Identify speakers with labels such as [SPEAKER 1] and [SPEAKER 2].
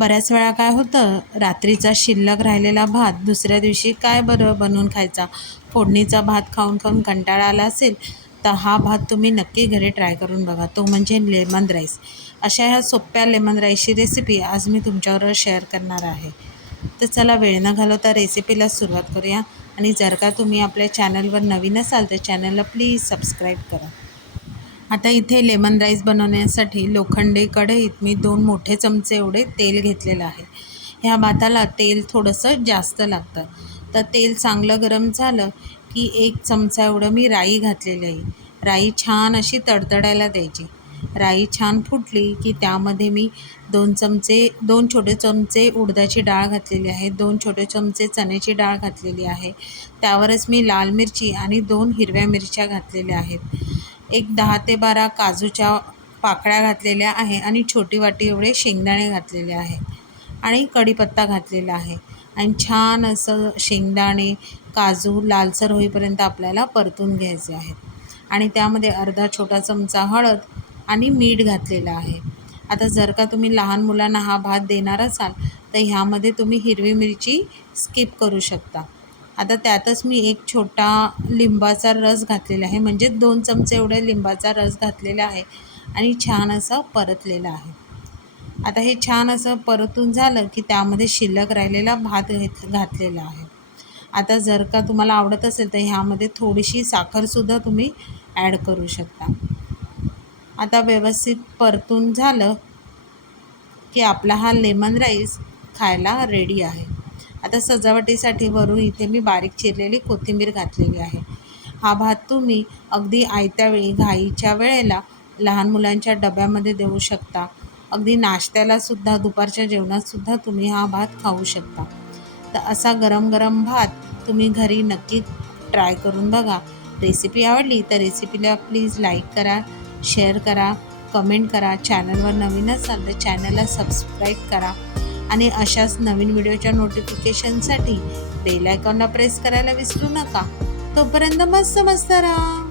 [SPEAKER 1] बऱ्याच वेळा काय होतं रात्रीचा शिल्लक राहिलेला भात दुसऱ्या दिवशी काय बरं बनवून खायचा? फोडणीचा भात खाऊन खाऊन कंटाळा आला असेल तर हा भात तुम्ही नक्की घरी ट्राय करून बघा. तो म्हणजे लेमन राईस. अशा ह्या सोप्या लेमन राईसची रेसिपी आज मी तुमच्याबरोबर शेअर करणार आहे. तर चला वेळ न घालवता रेसिपीला सुरुवात करूया. आणि जर का तुम्ही आपल्या चॅनलवर नवीन असाल तर चॅनलला प्लीज सबस्क्राईब करा. आता इथे लेमन राईस बनवण्यासाठी लोखंडी कढईत मी दोन मोठे चमचे एवढे तेल घेतलेलं आहे. ह्या भाताला तेल थोडंसं जास्त लागतं. तर तेल चांगलं गरम झालं की एक चमचा एवढं मी राई घातलेली आहे. राई छान अशी तडतडायला द्यायची. राई छान फुटली की त्यामध्ये मी दोन चमचे दोन छोटे चमचे उडदाची डाळ घातलेली आहे दोन छोटे चमचे चण्याची डाळ घातलेली आहे. त्यावरच मी लाल मिरची आणि दोन हिरव्या मिरच्या घातलेल्या आहेत. एक दहा ते बारा काजूच्या पाकळ्या घातलेल्या आहे आणि छोटी वाटी एवढे शेंगदाणे घातलेले आहे आणि कढीपत्ता घातलेला आहे. आणि छान असं शेंगदाणे काजू लालसर होईपर्यंत आपल्याला परतून घ्यायचे आहेत. आणि त्यामध्ये अर्धा छोटा चमचा हळद आणि मीठ घातलेलं आहे. आता जर का तुम्ही लहान मुलांना हा भात देणार असाल तर ह्यामध्ये तुम्ही हिरवी मिरची स्किप करू शकता. आता त्यातच मी एक छोटा लिंबाचा रस घातलेला आहे. म्हणजे दोन चमचे एवढे लिंबाचा रस घातलेला आहे आणि छान असं परतलेलं आहे. आता हे छान असं परतून झालं की त्यामध्ये शिल्लक राहिलेला भात घेत घातलेला आहे. आता जर का तुम्हाला आवडत असेल तर ह्यामध्ये थोडीशी साखरसुद्धा तुम्ही ॲड करू शकता. आता व्यवस्थित परतून झालं की आपला हा लेमन राईस खायला रेडी आहे. आता सजावटीसाठी वरून इथे मी बारीक चिरलेली कोथिंबीर घातलेली आहे. हा भात तुम्ही अगदी आयत्या वेळी घाईच्या वेळेला लहान मुलांच्या डब्यामध्ये देऊ शकता. अगदी नाश्त्यालासुद्धा दुपारच्या जेवणातसुद्धा तुम्ही हा भात खाऊ शकता. तर असा गरम गरम भात तुम्ही घरी नक्की ट्राय करून बघा. रेसिपी आवडली तर रेसिपीला प्लीज लाईक करा शेअर करा कमेंट करा. चॅनलवर नवीन असाल तर चॅनलला सबस्क्राईब करा. आणि अशाच नवीन व्हिडिओच्या नोटिफिकेशनसाठी बेल आयकॉनला प्रेस करायला विसरू नका. तोपर्यंत मस्त मस्त राहा.